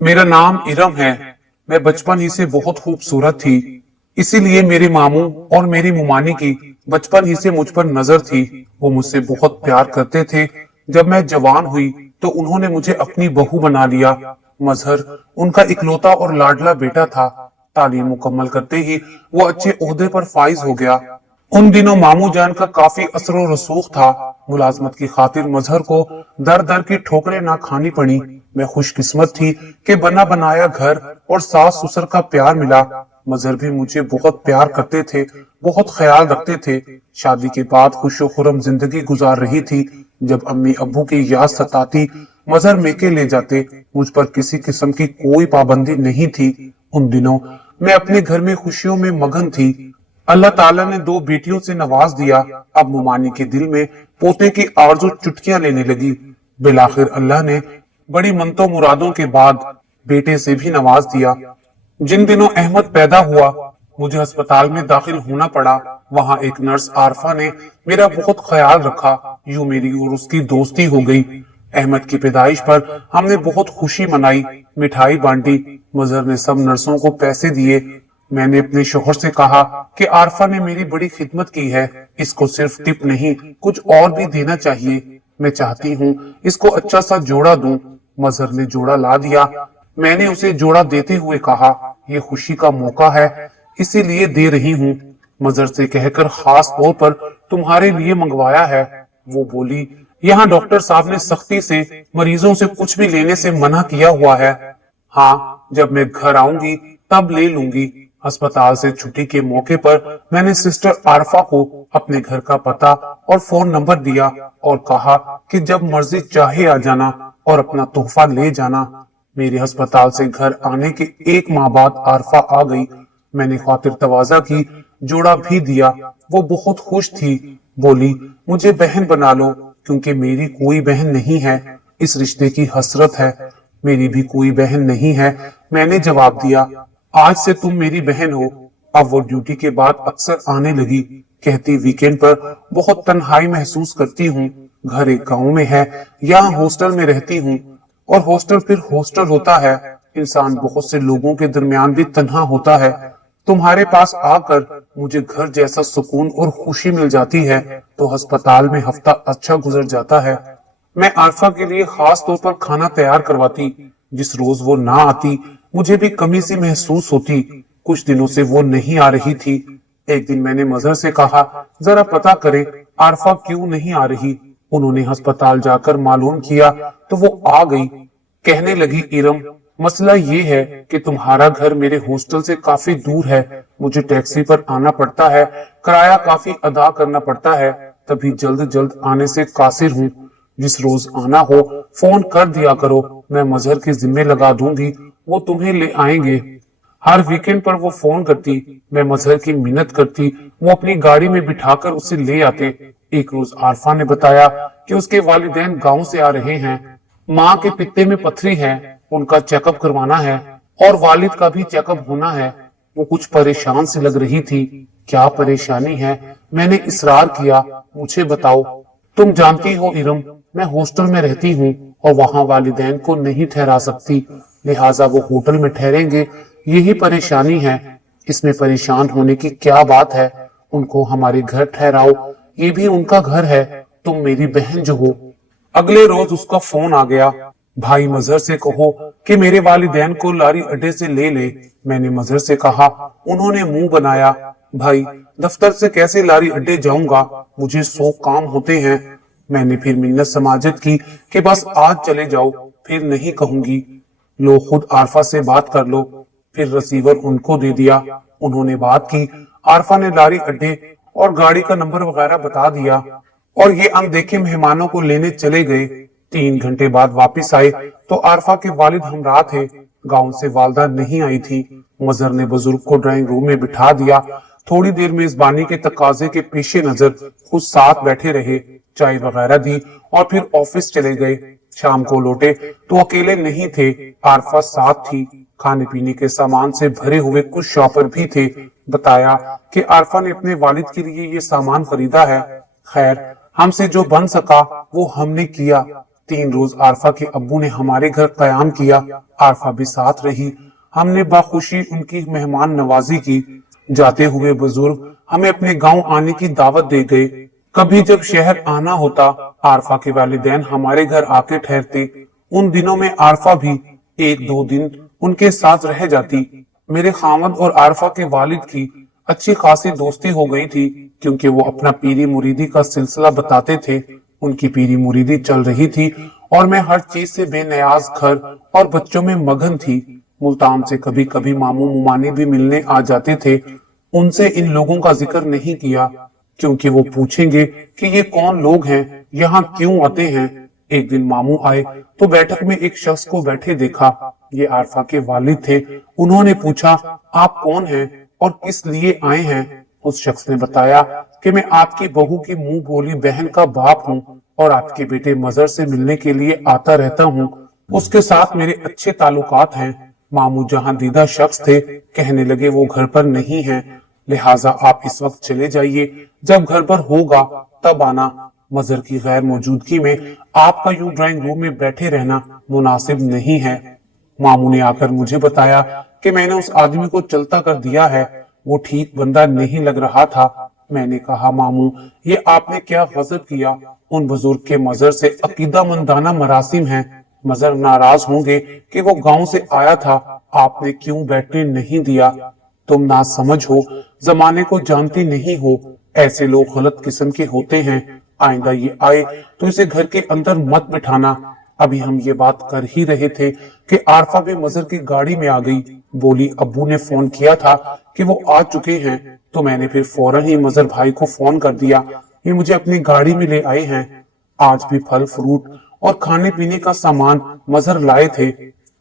मेरा नाम इरम है। मैं बचपन ही से बहुत खूबसूरत थी, इसीलिए मेरे मामू और मेरी मुमानी की बचपन ही से मुझ पर नजर थी। वो मुझसे बहुत प्यार करते थे। जब मैं जवान हुई तो उन्होंने मुझे अपनी बहू बना लिया। मजहर उनका इकलौता और लाडला बेटा था। तालीम मुकम्मल करते ही वो अच्छे ओहदे पर फाइज हो गया। उन दिनों मामू जान का काफी असर और रसूख था। मुलाजमत की खातिर मजहर को दर दर की ठोकरें ना खानी पड़ी। मैं खुशकिस्मत थी कि बना बनाया घर और सास ससुर का प्यार मिला। मजहर भी मुझे बहुत प्यार करते थे, बहुत ख्याल रखते थे। शादी के बाद खुशो खुरम जिंदगी गुजार रही थी। जब अम्मी अब्बू की याद सताती, मजहर मेके ले जाते। मुझ पर किसी किस्म की कोई पाबंदी नहीं थी। उन दिनों मैं अपने घर में खुशियों में मगन थी। अल्लाह ताला ने दो बेटियों से नवाज दिया। अब मुमानी के दिल में पोते की आरज़ू चुटकियां लेने लगी। बिलाखिर अल्लाह ने बड़ी मनतो मुरादों के बाद बेटे से भी नवाज दिया। जिन दिनों अहमद पैदा हुआ, मुझे अस्पताल में दाखिल होना पड़ा। वहां एक नर्स आरफा ने मेरा बहुत ख्याल रखा। यूं मेरी और उसकी दोस्ती हो गई। अहमद की पैदाइश पर हमने बहुत खुशी मनाई, मिठाई बांटी। मजहर ने सब नर्सों को पैसे दिए। मैंने अपने शोहर से कहा कि आरफा ने मेरी बड़ी खिदमत की है, इसको सिर्फ टिप नहीं कुछ और भी देना चाहिए। मैं चाहती हूँ इसको अच्छा सा जोड़ा दूं। मजहर ने जोड़ा ला दिया। मैंने उसे जोड़ा देते हुए कहा, ये खुशी का मौका है, इसीलिए दे रही हूँ। मजहर से कहकर खास तौर पर तुम्हारे लिए मंगवाया है। वो बोली, यहाँ डॉक्टर साहब ने सख्ती से मरीजों से कुछ भी लेने से मना किया हुआ है। हाँ, जब मैं घर आऊंगी तब ले लूंगी। अस्पताल से छुट्टी के मौके पर मैंने सिस्टर आरफा को अपने घर का पता और फोन नंबर दिया और कहा कि जब मर्जी चाहे आ जाना और अपना तोहफा ले जाना। मेरे अस्पताल से घर आने के एक माह बाद आरफा आ गई। मैंने खातिर तवाजा की, जोड़ा भी दिया। वो बहुत खुश थी। बोली, मुझे बहन बना लो क्योंकि मेरी कोई बहन नहीं है। इस रिश्ते की हसरत है। मेरी भी कोई बहन नहीं है। मैंने जवाब दिया, आज से तुम मेरी बहन हो। अब वो ड्यूटी के बाद अक्सर आने लगी। कहती, वीकेंड पर बहुत तन्हाई महसूस करती हूँ। घर एक गांव में है, यहाँ हॉस्टल में रहती हूँ। और हॉस्टल फिर हॉस्टल होता है। इंसान बहुत से लोगों के दरमियान भी तन्हा होता है। तुम्हारे पास आकर मुझे घर जैसा सुकून और खुशी मिल जाती है, तो अस्पताल में हफ्ता अच्छा गुजर जाता है। मैं आरफा के लिए खास तौर पर खाना तैयार करवाती। जिस रोज वो ना आती, मुझे भी कमी सी महसूस होती। कुछ दिनों से वो नहीं आ रही थी। एक दिन मैंने मजहर से कहा, जरा पता करें आरफा क्यों नहीं आ रही। उन्होंने अस्पताल जाकर मालूम किया तो वो आ गई। कहने लगी, इरम, मसला ये है कि तुम्हारा घर मेरे हॉस्टल से काफी दूर है। मुझे टैक्सी पर आना पड़ता है, किराया काफी अदा करना पड़ता है। तभी जल्द जल्द आने से कासिर हूँ। जिस रोज आना हो फोन कर दिया करो, मैं मजहर के जिम्मे लगा दूंगी, वो तुम्हें ले आएंगे। हर वीकेंड पर वो फोन करती। मैं मजहर की मिन्नत करती, वो अपनी गाड़ी में बिठाकर उसे ले आते। एक रोज आरफा ने बताया कि उसके वालिदैन गांव से आ रहे हैं। माँ के पित्ते में पथरी है, उनका चेकअप करवाना है और वालिद का भी चेकअप होना है। वो कुछ परेशान सी लग रही थी। क्या परेशानी है? मैंने इसरार किया, मुझे बताओ। तुम जानती हो इरम, मैं हॉस्टल में रहती हूँ और वहाँ वालिदैन को नहीं ठहरा सकती, लिहाजा वो होटल में ठहरेंगे। यही परेशानी है। इसमें परेशान होने की क्या बात है? उनको हमारे घर ठहराओ, ये भी उनका घर है। तुम मेरी बहन जो हो। अगले रोज उसका फोन आ गया, भाई मजहर से कहो कि मेरे वालिदैन को लारी अड्डे से ले ले। मैंने मजहर से कहा। उन्होंने मुंह बनाया, भाई दफ्तर से कैसे लारी अड्डे जाऊंगा, मुझे 100 काम होते हैं। मैंने फिर मिन्नत समाजत की कि बस आज चले जाओ, फिर नहीं कहूंगी। लो खुद आरफा से बात कर लो। फिर रिसीवर उनको दे दिया। उन्होंने बात की। आरफा ने लारी अड्डे और गाड़ी का नंबर वगैरह बता दिया और ये अनदेखे मेहमानों को लेने चले गए। 3 घंटे बाद वापस आए तो आरफा के वालिद हमरा थे। गांव से वालदा नहीं आई थी। मजहर ने बुजुर्ग को ड्राइंग रूम में बिठा दिया। थोड़ी देर मेजबानी के तकाजे के पेशे नजर खुद साथ बैठे रहे, चाय वगैरह दी और फिर ऑफिस चले गए। शाम को लौटे तो अकेले नहीं थे, आरफा साथ थी। खाने पीने के सामान से भरे हुए कुछ शॉपर भी थे। बताया कि आरफा ने अपने वालिद के लिए ये सामान खरीदा है। खैर, हमसे जो बन सका वो हमने किया। 3 रोज आरफा के अब्बू ने हमारे घर कयाम किया। आरफा भी साथ रही। हमने बाखुशी उनकी मेहमान नवाजी की। जाते हुए बुजुर्ग हमें अपने गांव आने की दावत दे गए। कभी जब शहर आना होता, आरफा के वालिदैन हमारे घर आके ठहरते। उन दिनों में आरफा भी 1-2 दिन उनके साथ रह जाती। मेरे खामद और आरफा के वालिद की अच्छी खासी दोस्ती हो गई थी, क्योंकि वो अपना पीरी मुरीदी का सिलसिला बताते थे। उनकी पीरी मुरीदी चल रही थी और मैं हर चीज से बेनियाज घर और बच्चों में मगन थी। मुल्तान से कभी कभी मामू मुमानी भी मिलने आ जाते थे। उनसे इन लोगों का जिक्र नहीं किया, क्योंकि वो पूछेंगे कि ये कौन लोग हैं, यहाँ क्यों आते हैं। एक दिन मामू आए तो बैठक में एक शख्स को बैठे देखा। ये आरफा के वालिद थे। उन्होंने पूछा, आप कौन हैं और किस लिए आए हैं। उस शख्स ने बताया कि मैं आपकी बहू की मुंह बोली बहन का बाप हूँ और आपके बेटे मजर से मिलने के लिए आता रहता हूँ। उसके साथ मेरे अच्छे ताल्लुकात हैं। मामू जहाँ दीदा शख्स थे, कहने लगे वो घर पर नहीं है, लिहाजा आप इस वक्त चले जाइए। जब घर पर होगा तब आना। मजर की गैर मौजूदगी में आपका यूं ड्राइंग रूम में बैठे रहना मुनासिब नहीं है। मामू ने आकर मुझे बताया कि मैंने उस आदमी को चलता कर दिया है, वो ठीक बंदा नहीं लग रहा था। मैंने कहा, मामू ये आपने क्या गजब किया। उन बुजुर्ग के मजर से अकीदा मंदाना मरासिम है। मजर नाराज होंगे कि वो गांव से आया था, आपने क्यों बैठने नहीं दिया। तुम ना समझ हो, जमाने को जानती नहीं हो। ऐसे लोग गलत किस्म के होते हैं। आइंदा ये आए तो इसे घर के अंदर मत बिठाना। अभी हम ये बात कर ही रहे थे कि आरफा भी मजर की गाड़ी में आ गई। बोली, अब्बू ने फोन किया था कि वो आ चुके हैं। तो मैंने फिर फौरन ही मजर भाई को फोन कर दिया। ये मुझे अपनी गाड़ी में ले आए हैं। आज भी फल फ्रूट और खाने पीने का सामान मजर लाए थे।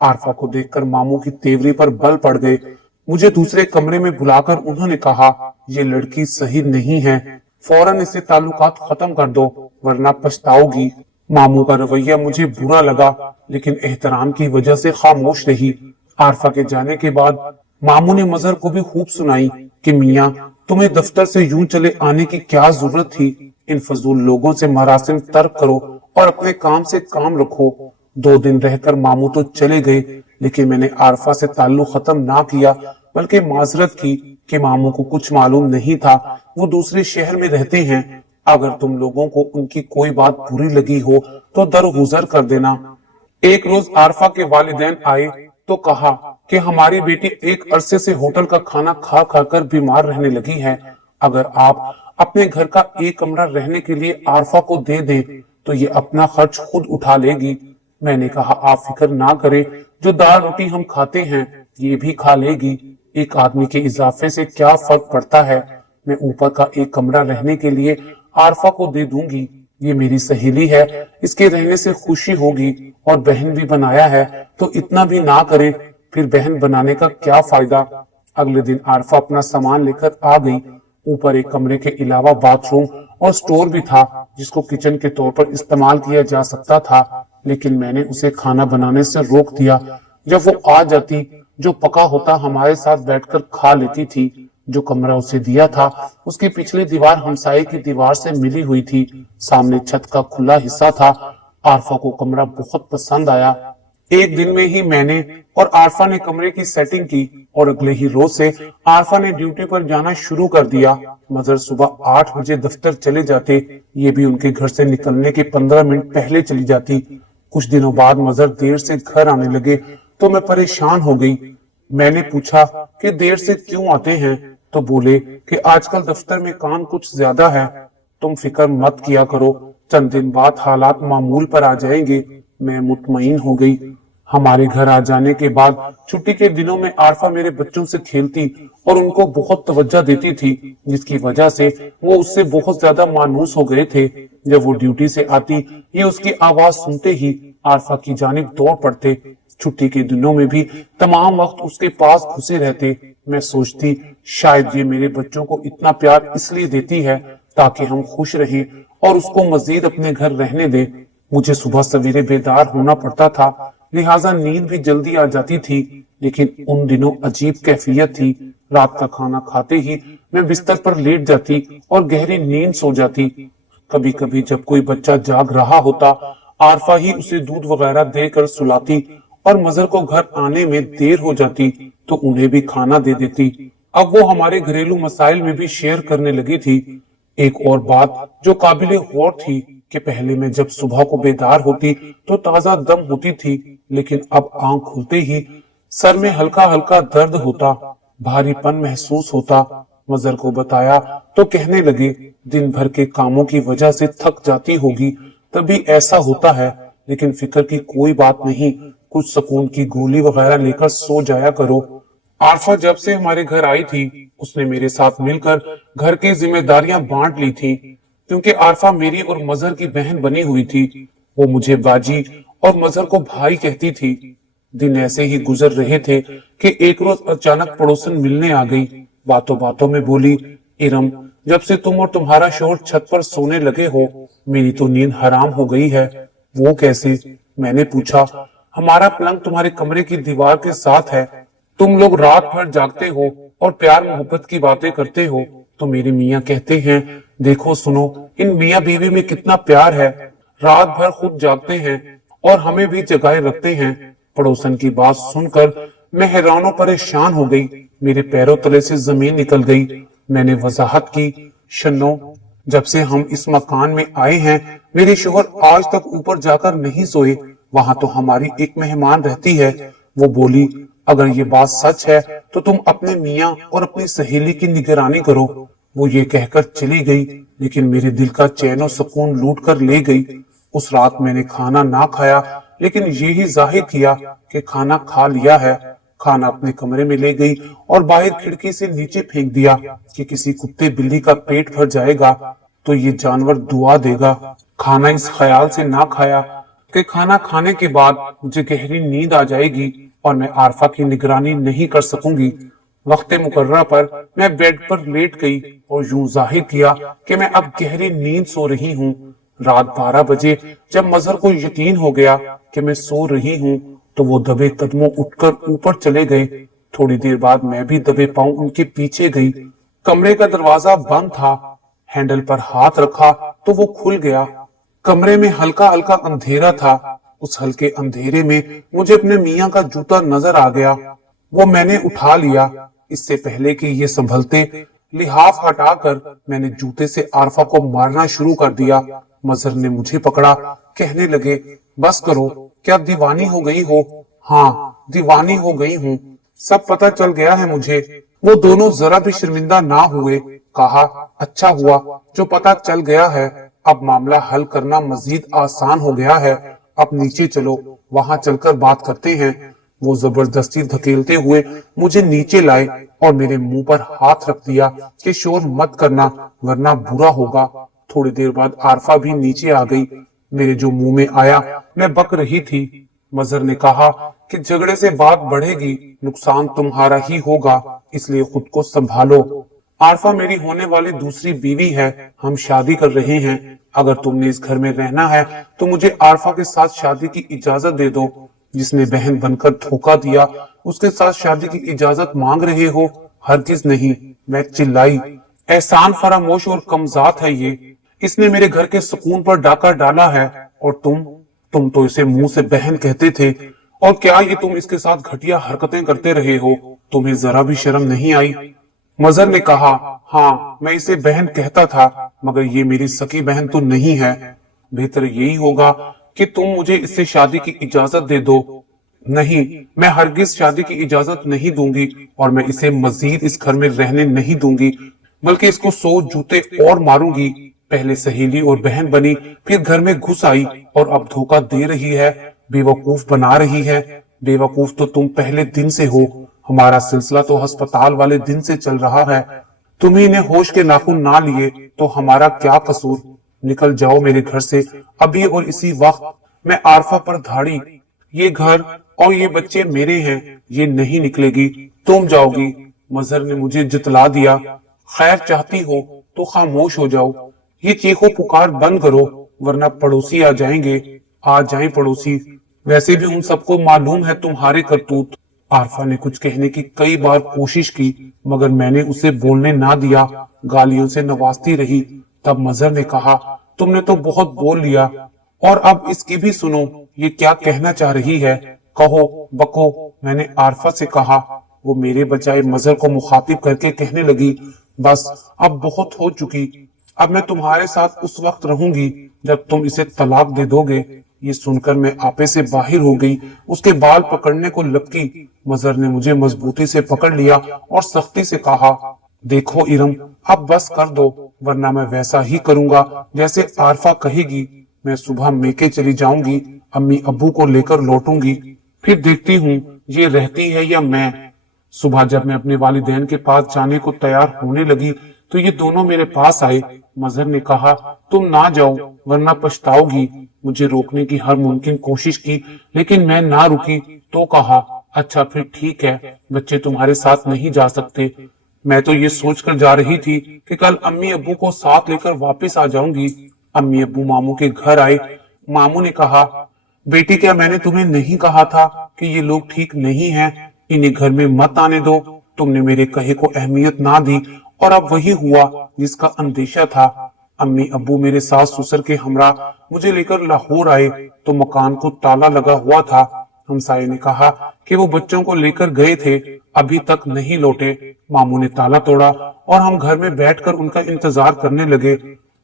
आरफा को देखकर मामू की तेवरी पर बल पड़ गए। मुझे दूसरे कमरे में बुलाकर उन्होंने कहा, ये लड़की सही नहीं है, फौरन इससे ताल्लुकात खत्म कर दो वरना पछताओगी। मामू का रवैया मुझे बुरा लगा, लेकिन एहतराम की वजह से खामोश रही। आरफा के जाने के बाद मामू ने मजर को भी खूब सुनाई कि मियाँ, तुम्हें दफ्तर से यूं चले आने की क्या जरूरत थी। इन फजूल लोगों से मरासिम तर्क करो और अपने काम से काम रखो। 2 दिन रहकर मामू तो चले गए, लेकिन मैंने आरफा से ताल्लुक खत्म ना किया, बल्कि माजरत की कि मामू को कुछ मालूम नहीं था, वो दूसरे शहर में रहते हैं। अगर तुम लोगों को उनकी कोई बात बुरी लगी हो तो दरगुजर कर देना। एक रोज आरफा के वालिदैन आए तो कहा कि हमारी बेटी एक अरसे से होटल का खाना खा खाकर बीमार रहने लगी है। अगर आप अपने घर का एक कमरा रहने के लिए आरफा को दे दें तो ये अपना खर्च खुद उठा लेगी। मैंने कहा, आप फिक्र ना करें, जो दाल रोटी हम खाते हैं ये भी खा लेगी। एक आदमी के इजाफे से क्या फर्क पड़ता है। मैं ऊपर का एक कमरा रहने के लिए आरफा को दे दूंगी। ये मेरी सहेली है, इसके रहने से खुशी होगी और बहन भी बनाया है, तो इतना भी ना करें, फिर बहन बनाने का क्या फायदा। अगले दिन आरफा अपना सामान लेकर आ गई। ऊपर एक कमरे के अलावा बाथरूम और स्टोर भी था, जिसको किचन के तौर पर इस्तेमाल किया जा सकता था, लेकिन मैंने उसे खाना बनाने से रोक दिया। जब वो आ जाती, जो पका होता हमारे साथ बैठकर खा लेती थी। जो कमरा उसे दिया था, उसकी पिछली दीवार हमसाये की दीवार से मिली हुई थी। सामने छत का खुला हिस्सा था। आरफा को कमरा बहुत पसंद आया। एक दिन में ही मैंने और आरफा ने कमरे की सेटिंग की और अगले ही रोज से आरफा ने ड्यूटी पर जाना शुरू कर दिया। मजर सुबह 8 बजे दफ्तर चले जाते, ये भी उनके घर से निकलने के 15 मिनट पहले चली जाती। कुछ दिनों बाद मजर देर से घर आने लगे तो मैं परेशान हो गई। मैंने पूछा कि देर से क्यों आते हैं, तो बोले कि आजकल दफ्तर में काम कुछ ज्यादा है। तुम फिक्र मत किया करो, चंद दिन बाद हालात मामूल पर आ जाएंगे। मैं मुतमईन हो गई। हमारे घर आ जाने के बाद छुट्टी के दिनों में आरफा मेरे बच्चों से खेलती और उनको बहुत तवज्जो देती थी, जिसकी वजह से वो उससे बहुत ज्यादा मानूस हो गए थे। जब वो ड्यूटी से आती, ये उसकी आवाज सुनते ही आरफा की जानिब दौड़ पड़ते। छुट्टी के दिनों में भी तमाम वक्त उसके पास घुसे रहते। मैं सोचती, शायद ये मेरे बच्चों को इतना प्यार इसलिए देती है ताकि हम खुश रहें और उसको मजीद अपने घर रहने दे। मुझे सुबह सवेरे बेदार होना पड़ता था, लिहाजा नींद भी जल्दी आ जाती थी, लेकिन उन दिनों अजीब कैफियत थी। रात का खाना खाते ही मैं बिस्तर पर लेट जाती और गहरी नींद सो जाती। कभी कभी जब कोई बच्चा जाग रहा होता, आरफा ही उसे दूध वगैरह देकर सुलाती और मजहर को घर आने में देर हो जाती तो उन्हें भी खाना दे देती। अब वो हमारे घरेलू मसाइल में भी शेयर करने लगी थी। एक और बात जो काबिले गौर थी कि पहले मैं जब सुबह को बेदार होती तो ताजा दम होती थी, लेकिन अब आंख खुलते ही सर में हल्का हल्का दर्द होता, भारीपन महसूस होता। मजहर को बताया तो कहने लगे दिन भर के कामों की वजह से थक जाती होगी, तभी ऐसा होता है, लेकिन फिक्र की कोई बात नहीं, कुछ सुकून की गोली वगैरह लेकर सो जाया करो। आरफा जब से हमारे घर आई थी उसने मेरे साथ मिलकर घर की जिम्मेदारियां बांट ली थी, क्योंकि आरफा मेरी और मजहर की बहन बनी हुई थी। वो मुझे बाजी और मजहर को भाई कहती थी। दिन ऐसे ही गुजर रहे थे कि एक रोज अचानक पड़ोसन मिलने आ गई। बातों बातों में बोली, इरम, जब से तुम और तुम्हारा शोहर छत पर सोने लगे हो मेरी तो नींद हराम हो गई है। वो कैसे? मैंने पूछा। हमारा पलंग तुम्हारे कमरे की दीवार के साथ है। तुम लोग रात भर जागते हो और प्यार मोहब्बत की बातें करते हो तो मेरे मियाँ कहते हैं, देखो सुनो, इन मियाँ बीवी में कितना प्यार है। रात भर खुद जागते हैं और हमें भी जगाए रखते हैं। पड़ोसन की बात सुनकर मैं हैरान और परेशान हो गई। मेरे पैरों तले से जमीन निकल गई। मैंने वजाहत की, शन्नो, जब से हम इस मकान में आए हैं मेरे शोहर आज तक ऊपर जाकर नहीं सोए। वहां तो हमारी एक मेहमान रहती है। वो बोली, अगर ये बात सच है तो तुम अपने मियाँ और अपनी सहेली की निगरानी करो। वो ये कहकर चली गई, लेकिन मेरे दिल का चैन और सुकून लूट कर ले गई। उस रात मैंने खाना ना खाया, लेकिन ये ही जाहिर किया कि खाना खा लिया है। खाना अपने कमरे में ले गई और बाहर खिड़की से नीचे फेंक दिया कि किसी कुत्ते बिल्ली का पेट भर जाएगा तो ये जानवर दुआ देगा। खाना इस ख्याल से ना खाया कि खाना खाने के बाद मुझे गहरी नींद आ जाएगी और मैं आरफा की निगरानी नहीं कर सकूंगी। वक्त मुकर्रर पर मैं बेड पर लेट गई और यूं जाहिर किया कि मैं अब गहरी नींद सो रही हूँ। रात 12 बजे जब मजहर को यकीन हो गया कि मैं सो रही हूँ तो वो दबे कदमों उठकर ऊपर चले गए। थोड़ी देर बाद मैं भी दबे पांव उनके पीछे गई। कमरे का दरवाजा बंद था। हैंडल पर हाथ रखा तो वो खुल गया। कमरे में हल्का हल्का अंधेरा था। उस हल्के अंधेरे में मुझे अपने मियाँ का जूता नजर आ गया। वो मैंने उठा लिया। इससे पहले कि ये संभलते, लिहाफ हटाकर मैंने जूते से आरफा को मारना शुरू कर दिया। मजहर ने मुझे पकड़ा, कहने लगे, बस करो, क्या दीवानी हो गई हो? हाँ, दीवानी हो गई हूँ, सब पता चल गया है मुझे। वो दोनों जरा भी शर्मिंदा ना हुए। कहा, अच्छा हुआ जो पता चल गया है, अब मामला हल करना मजीद आसान हो गया है। अब नीचे चलो, वहां चलकर बात करते हैं। वो जबरदस्ती धकेलते हुए मुझे नीचे लाए और मेरे मुंह पर हाथ रख दिया कि शोर मत करना वरना बुरा होगा। थोड़ी देर बाद आरफा भी नीचे आ गई। मेरे जो मुंह में आया मैं बक रही थी। मजहर ने कहा कि झगड़े से बात बढ़ेगी, नुकसान तुम्हारा ही होगा, इसलिए खुद को संभालो। आरफा मेरी होने वाली दूसरी बीवी है। हम शादी कर रहे हैं। अगर तुमने इस घर में रहना है तो मुझे आरफा के साथ शादी की इजाजत दे दो। जिसने बहन बनकर धोखा दिया उसके साथ शादी की इजाजत मांग रहे हो? हरगिज नहीं, मैं चिल्लाई। एहसान फरामोश और कमजात है ये। इसने मेरे घर के सुकून पर डाका डाला है। और तुम तो इसे मुंह से बहन कहते थे। और क्या ये तुम इसके साथ घटिया हरकतें करते रहे हो? तुम्हें जरा भी शर्म नहीं आई? मजहर ने कहा, हाँ, मैं इसे बहन कहता था, मगर ये मेरी सकी बहन तो नहीं है। बेहतर यही होगा कि तुम मुझे इससे शादी की इजाजत दे दो। नहीं, मैं हरगिज शादी की इजाजत नहीं दूंगी और मैं इसे मजीद इस घर में रहने नहीं दूंगी, बल्कि इसको 100 जूते और मारूंगी। पहले सहेली और बहन बनी, फिर घर में घुस आई और अब धोखा दे रही है, बेवकूफ बना रही है। बेवकूफ तो तुम पहले दिन से हो। हमारा सिलसिला तो अस्पताल वाले दिन से चल रहा है। तुम्ही ने होश के नाखून ना लिए तो हमारा क्या कसूर? निकल जाओ मेरे घर से अभी और इसी वक्त। मैं आरफा पर धाड़ी। ये घर और ये बच्चे मेरे हैं, ये नहीं निकलेगी, तुम जाओगी। मजहर ने मुझे जितला दिया। खैर चाहती हो तो खामोश हो जाओ, ये चीखो पुकार बंद करो, वरना पड़ोसी आ जाएंगे। आ जाएं पड़ोसी, वैसे भी उन सबको मालूम है तुम्हारे करतूत। आरफा ने कुछ कहने की कई बार कोशिश की, मगर मैंने उसे बोलने ना दिया। गालियों से नवाजती रही। तब मजहर ने कहा, तुमने तो बहुत बोल लिया, और अब इसकी भी सुनो, ये क्या कहना चाह रही है, कहो बको, मैंने आरफा से कहा। वो मेरे बजाय मजहर को मुखातिब करके कहने लगी, बस अब बहुत हो चुकी, अब मैं तुम्हारे साथ उस वक्त रहूंगी जब तुम इसे तलाक दे दोगे। ये सुनकर मैं आपे से बाहर हो गई, उसके बाल पकड़ने को लपकी। मजहर ने मुझे मजबूती से पकड़ लिया और सख्ती से कहा, देखो इरम, अब बस कर दो, वरना मैं वैसा ही करूंगा जैसे आरफा कहेगी। मैं सुबह मेके चली जाऊंगी, अम्मी अब्बू को लेकर लौटूंगी, फिर देखती हूँ ये रहती है या मैं। सुबह जब मैं अपने वालिदैन के पास जाने को तैयार होने लगी तो ये दोनों मेरे पास आए। मजहर ने कहा, तुम ना जाओ वरना पछताओगी। मुझे रोकने की हर मुमकिन कोशिश की, लेकिन मैं ना रुकी तो कहा, अच्छा फिर ठीक है, बच्चे तुम्हारे साथ नहीं जा सकते। मैं तो ये सोचकर जा रही थी कि कल अम्मी अब्बू को साथ लेकर वापस आ जाऊंगी। अम्मी अब्बू मामू के घर आए। मामू ने कहा, बेटी क्या मैंने तुम्हें नहीं कहा था कि ये लोग ठीक नहीं हैं, इन्हें घर में मत आने दो। तुमने मेरे कहे को अहमियत ना दी और अब वही हुआ जिसका अंदेशा था। अम्मी अब्बू मेरे सास ससुर के हमरा मुझे लेकर लाहौर आए तो मकान को ताला लगा हुआ था। हमसाये ने कहा कि वो बच्चों को लेकर गए थे, अभी तक नहीं लौटे। मामू ने ताला तोड़ा और हम घर में बैठकर उनका इंतजार करने लगे।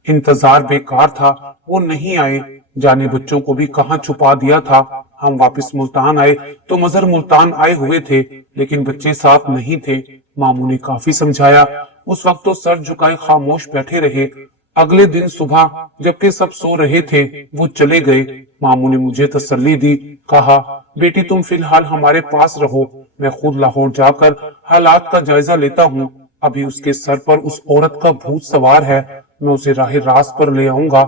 इंतजार बेकार था, वो नहीं आए, जाने बच्चों को भी कहाँ छुपा दिया था। हम वापस मुल्तान आए तो मजहर मुल्तान आए हुए थे, लेकिन बच्चे साथ नहीं थे। मामू ने काफी समझाया, उस वक्त तो सर झुकाए खामोश बैठे रहे। अगले दिन सुबह जबकि सब सो रहे थे वो चले गए। मामू ने मुझे तसल्ली दी, कहा, बेटी तुम फिलहाल हमारे पास रहो, मैं खुद लाहौर जाकर हालात का जायजा लेता हूँ। अभी उसके सर पर उस औरत का भूत सवार है, मैं उसे राह रास्त पर ले आऊंगा।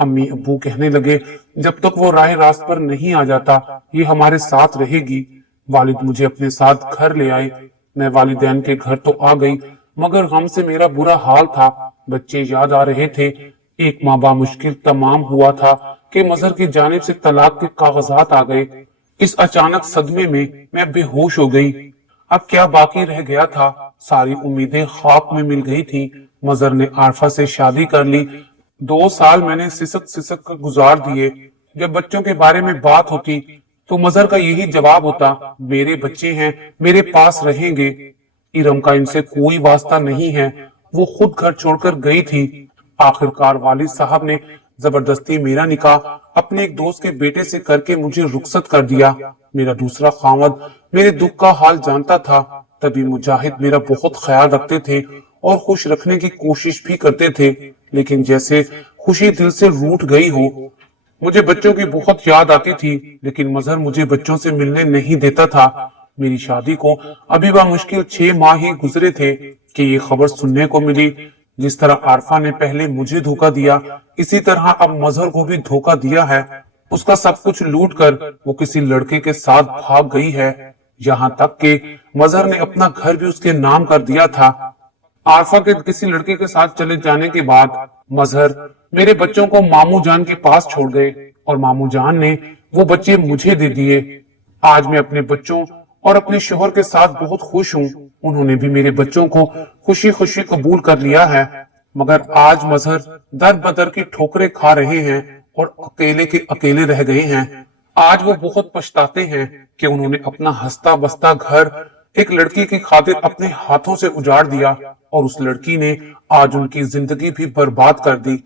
अम्मी अब्बू कहने लगे, जब तक वो राह रास्त पर नहीं आ जाता ये हमारे साथ रहेगी। वालिद मुझे अपने साथ घर ले आए। मैं वालिदैन के घर तो आ गई, मगर गम से मेरा बुरा हाल था। बच्चे याद आ रहे थे। एक माँ बा मुश्किल तमाम हुआ था कि मजहर की जानिब से तलाक के कागजात आ गए। इस अचानक सदमे में मैं बेहोश हो गई। अब क्या बाकी रह गया था, सारी उम्मीदें खाक में मिल गई थी। मजहर ने आरफा से शादी कर ली। 2 साल मैंने सिसक सिसक कर गुजार दिए। जब बच्चों के बारे में बात होती तो मजहर का यही जवाब होता, मेरे बच्चे हैं, मेरे पास रहेंगे। इरम का इनसे कोई वास्ता नहीं है, वो खुद घर छोड़कर गई थी। आखिरकार वालिद साहब ने जबरदस्ती मेरा निकाह अपने एक दोस्त के बेटे से करके मुझे रुखसत कर दिया। मेरा दूसरा खामद मेरे दुख का हाल जानता था, तभी मुजाहिद मेरा बहुत ख्याल रखते थे और खुश रखने की कोशिश भी करते थे, लेकिन जैसे खुशी दिल से रूठ गई हो। मुझे बच्चों की बहुत याद आती थी, लेकिन मजहर मुझे बच्चों से मिलने नहीं देता था। मेरी शादी को अभी मुश्किल 6 माह ही गुजरे थे कि ये खबर सुनने को मिली। जिस तरह आरफा ने पहले मुझे धोखा दिया, इसी तरह अब मजहर को भी धोखा दिया है। उसका सब कुछ लूट कर वो किसी लड़के के साथ भाग गई है। यहाँ तक कि मजहर ने अपना घर भी उसके नाम कर दिया था। आरफा के किसी लड़के के साथ चले जाने के बाद मजहर मेरे बच्चों को मामू जान के पास छोड़ गए और मामू जान ने वो बच्चे मुझे दे दिए। आज मैं अपने बच्चों और अपने शोहर के साथ बहुत खुश हूँ। उन्होंने भी मेरे बच्चों को खुशी खुशी कबूल कर लिया है, मगर आज मजहर दर बदर की ठोकरें खा रहे हैं और अकेले के अकेले रह गए हैं। आज वो बहुत पछताते हैं कि उन्होंने अपना हंसता बसता घर एक लड़की की खातिर अपने हाथों से उजाड़ दिया और उस लड़की ने आज उनकी जिंदगी भी बर्बाद कर दी।